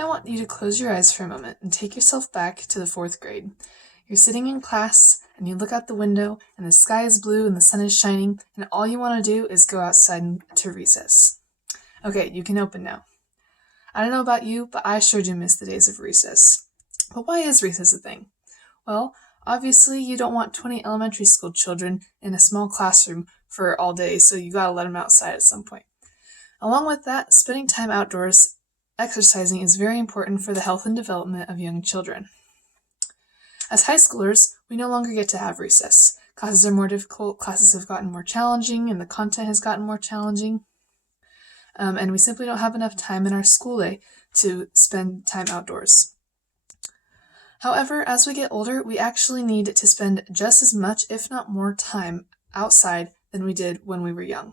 I want you to close your eyes for a moment and take yourself back to the 4th grade. You're sitting in class and you look out the window and the sky is blue and the sun is shining and all you want to do is go outside to recess. Okay, you can open now. I don't know about you, but I sure do miss the days of recess. But why is recess a thing? Well, obviously you don't want 20 elementary school children in a small classroom for all day, so you gotta let them outside at some point. Along with that, spending time outdoors exercising is very important for the health and development of young children. As high schoolers, we no longer get to have recess. Classes are more difficult, classes have gotten more challenging, and the content has gotten more challenging. And we simply don't have enough time in our school day to spend time outdoors. However, as we get older, we actually need to spend just as much, if not more, time outside than we did when we were young.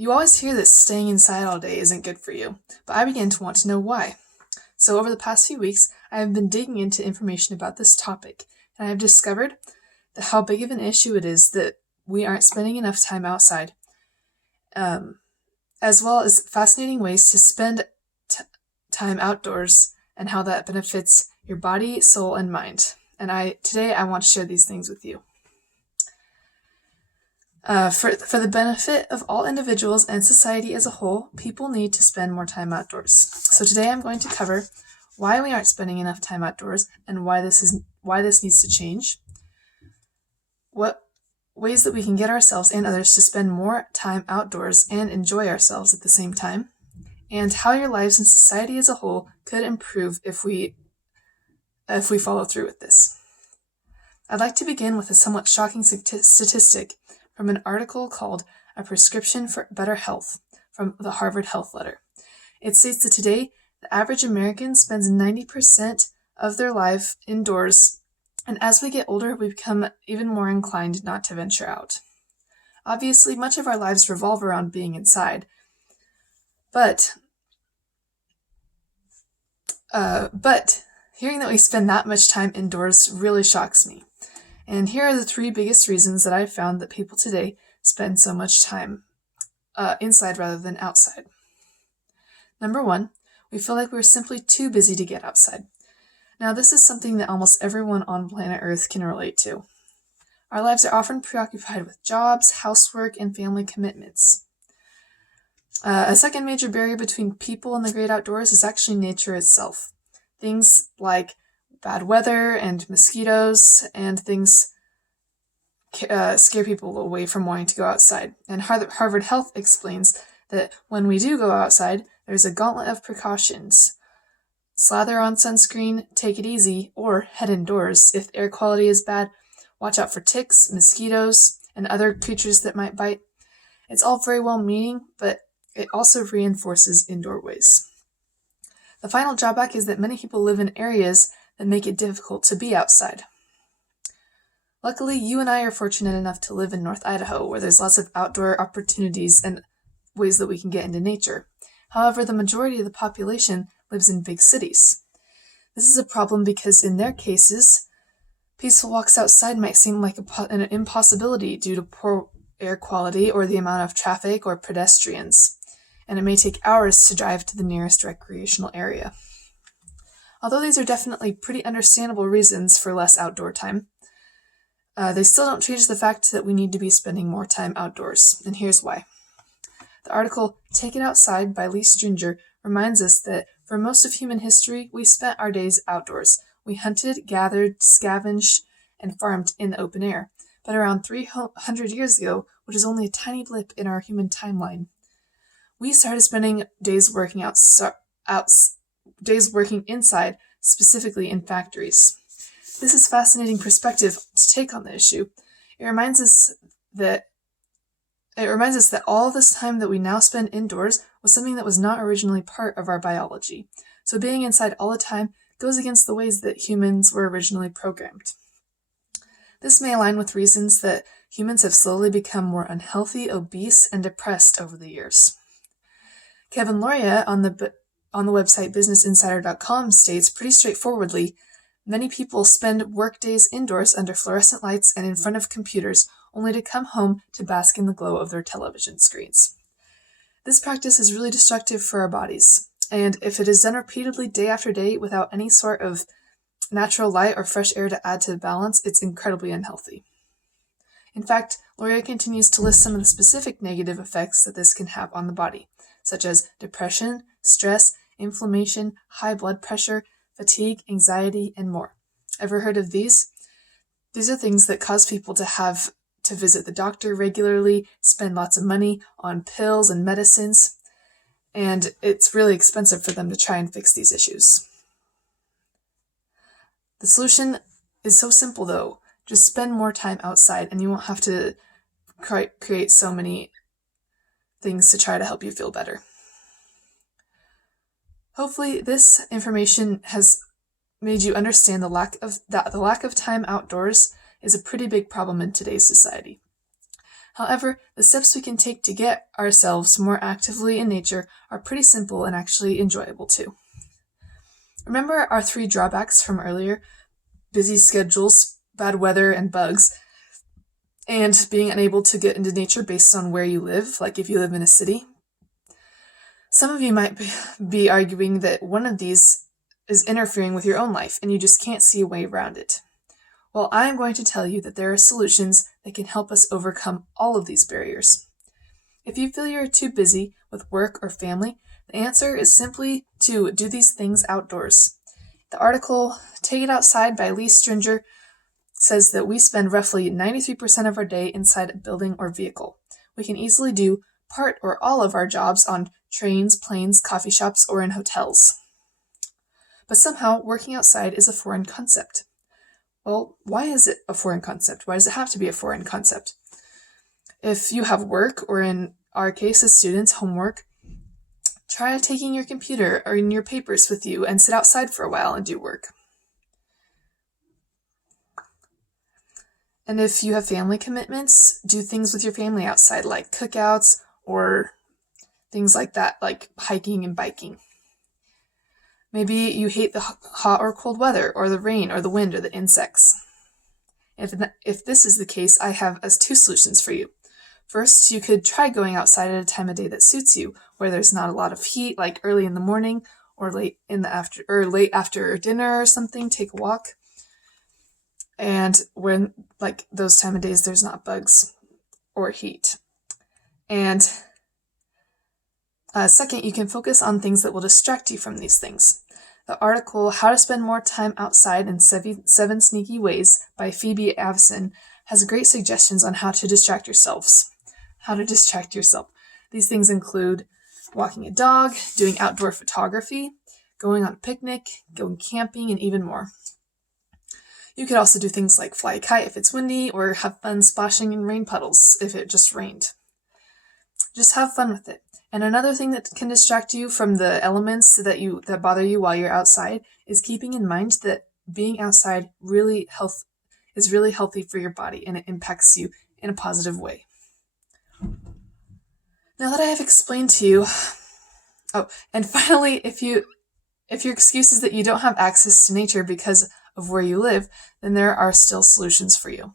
You always hear that staying inside all day isn't good for you, but I began to want to know why. So over the past few weeks, I have been digging into information about this topic, and I have discovered how big of an issue it is that we aren't spending enough time outside, as well as fascinating ways to spend time outdoors and how that benefits your body, soul, and mind. And today I want to share these things with you. For the benefit of all individuals and society as a whole, people need to spend more time outdoors. So today I'm going to cover why we aren't spending enough time outdoors and why this needs to change, what ways that we can get ourselves and others to spend more time outdoors and enjoy ourselves at the same time, and how your lives and society as a whole could improve if we follow through with this. I'd like to begin with a somewhat shocking statistic from an article called A Prescription for Better Health from the Harvard Health Letter. It states that today, the average American spends 90% of their life indoors, and as we get older, we become even more inclined not to venture out. Obviously, much of our lives revolve around being inside, but hearing that we spend that much time indoors really shocks me. And here are the 3 biggest reasons that I've found that people today spend so much time inside rather than outside. Number 1, we feel like we're simply too busy to get outside. Now, this is something that almost everyone on planet Earth can relate to. Our lives are often preoccupied with jobs, housework, and family commitments. A second major barrier between people and the great outdoors is actually nature itself. Things like bad weather and mosquitoes and things scare people away from wanting to go outside. And Harvard Health explains that when we do go outside, there's a gauntlet of precautions. Slather on sunscreen, take it easy, or head indoors. If the air quality is bad, watch out for ticks, mosquitoes, and other creatures that might bite. It's all very well-meaning, but it also reinforces indoor ways. The final drawback is that many people live in areas that make it difficult to be outside. Luckily, you and I are fortunate enough to live in North Idaho, where there's lots of outdoor opportunities and ways that we can get into nature. However, the majority of the population lives in big cities. This is a problem because in their cases, peaceful walks outside might seem like an impossibility due to poor air quality or the amount of traffic or pedestrians, and it may take hours to drive to the nearest recreational area. Although these are definitely pretty understandable reasons for less outdoor time, they still don't change the fact that we need to be spending more time outdoors, and here's why. The article Take It Outside by Lee Stringer reminds us that for most of human history, we spent our days outdoors. We hunted, gathered, scavenged, and farmed in the open air. But around 300 years ago, which is only a tiny blip in our human timeline, we started spending days working inside, specifically in factories. This is fascinating perspective to take on the issue. It reminds us that all this time that we now spend indoors was something that was not originally part of our biology. So being inside all the time goes against the ways that humans were originally programmed. This may align with reasons that humans have slowly become more unhealthy, obese, and depressed over the years. Kevin Loria on the website businessinsider.com states pretty straightforwardly, many people spend work days indoors under fluorescent lights and in front of computers, only to come home to bask in the glow of their television screens. This practice is really destructive for our bodies, and if it is done repeatedly day after day without any sort of natural light or fresh air to add to the balance, it's incredibly unhealthy. In fact, Loria continues to list some of the specific negative effects that this can have on the body, such as depression, stress, inflammation, high blood pressure, fatigue, anxiety, and more. Ever heard of these? These are things that cause people to have to visit the doctor regularly, spend lots of money on pills and medicines, and it's really expensive for them to try and fix these issues. The solution is so simple though. Just spend more time outside and you won't have to create so many things to try to help you feel better. Hopefully this information has made you understand the lack of time outdoors is a pretty big problem in today's society. However, the steps we can take to get ourselves more actively in nature are pretty simple and actually enjoyable too. Remember our 3 drawbacks from earlier: busy schedules, bad weather, and bugs, and being unable to get into nature based on where you live, like if you live in a city? Some of you might be arguing that one of these is interfering with your own life and you just can't see a way around it. Well, I am going to tell you that there are solutions that can help us overcome all of these barriers. If you feel you're too busy with work or family, the answer is simply to do these things outdoors. The article, Take It Outside by Lee Stringer, says that we spend roughly 93% of our day inside a building or vehicle. We can easily do part or all of our jobs on trains, planes, coffee shops, or in hotels. But somehow, working outside is a foreign concept. Well, why is it a foreign concept? Why does it have to be a foreign concept? If you have work, or in our case as students, homework, try taking your computer or your papers with you and sit outside for a while and do work. And if you have family commitments, do things with your family outside, like cookouts or things like that, like hiking and biking. Maybe you hate the hot or cold weather, or the rain, or the wind, or the insects. If this is the case, I have 2 solutions for you. First, you could try going outside at a time of day that suits you, where there's not a lot of heat, like early in the morning, or late after dinner or something. Take a walk. And when, like those time of days, there's not bugs or heat. And second, you can focus on things that will distract you from these things. The article, How to Spend More Time Outside in 7 Sneaky Ways by Phoebe Avison, has great suggestions on how to distract yourself. These things include walking a dog, doing outdoor photography, going on a picnic, going camping, and even more. You could also do things like fly a kite if it's windy, or have fun splashing in rain puddles if it just rained. Just have fun with it. And another thing that can distract you from the elements that bother you while you're outside is keeping in mind that being outside is really healthy for your body, and it impacts you in a positive way. Now that I have explained to you, and finally, if your excuse is that you don't have access to nature because of where you live, then there are still solutions for you.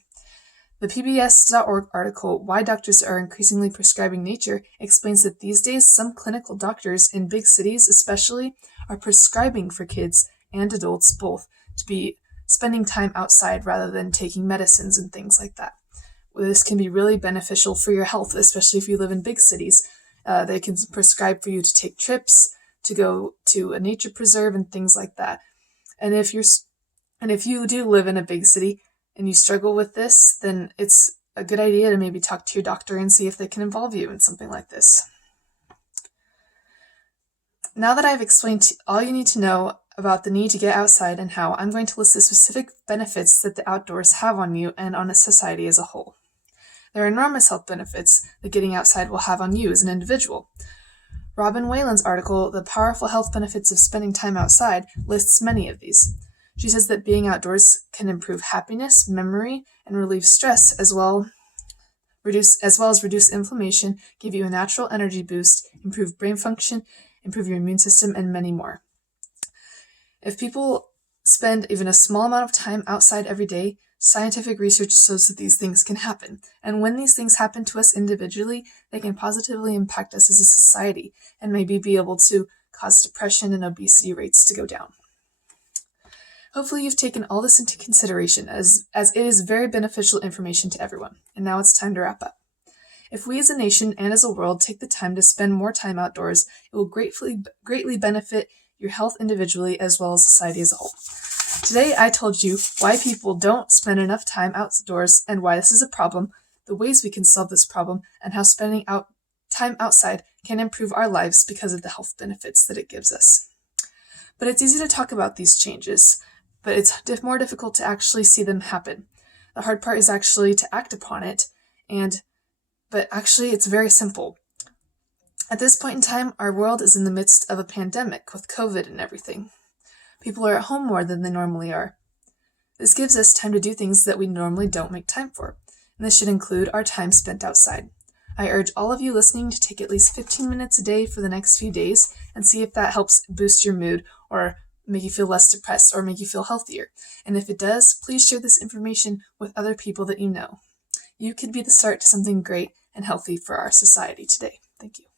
The PBS.org article, Why Doctors Are Increasingly Prescribing Nature, explains that these days some clinical doctors in big cities especially are prescribing for kids and adults both to be spending time outside rather than taking medicines and things like that. This can be really beneficial for your health, especially if you live in big cities. They can prescribe for you to take trips, to go to a nature preserve and things like that. And if you do live in a big city and you struggle with this, then it's a good idea to maybe talk to your doctor and see if they can involve you in something like this. Now that I've explained all you need to know about the need to get outside and how, I'm going to list the specific benefits that the outdoors have on you and on a society as a whole. There are enormous health benefits that getting outside will have on you as an individual. Robin Whalen's article, The Powerful Health Benefits of Spending Time Outside, lists many of these. She says that being outdoors can improve happiness, memory, and relieve stress, as well as reduce inflammation, give you a natural energy boost, improve brain function, improve your immune system, and many more. If people spend even a small amount of time outside every day, Scientific research shows that these things can happen, and when these things happen to us individually, they can positively impact us as a society and maybe be able to cause depression and obesity rates to go down. Hopefully you've taken all this into consideration as it is very beneficial information to everyone. And now it's time to wrap up. If we as a nation and as a world take the time to spend more time outdoors, it will greatly benefit your health individually as well as society as a whole. Today I told you why people don't spend enough time outdoors and why this is a problem, the ways we can solve this problem, and how spending time outside can improve our lives because of the health benefits that it gives us. But it's easy to talk about these changes, but it's more difficult to actually see them happen. The hard part is actually to act upon it, but actually it's very simple. At this point in time, our world is in the midst of a pandemic with COVID and everything. People are at home more than they normally are. This gives us time to do things that we normally don't make time for, and this should include our time spent outside. I urge all of you listening to take at least 15 minutes a day for the next few days and see if that helps boost your mood or make you feel less depressed or make you feel healthier. And if it does, please share this information with other people that you know. You could be the start to something great and healthy for our society today. Thank you.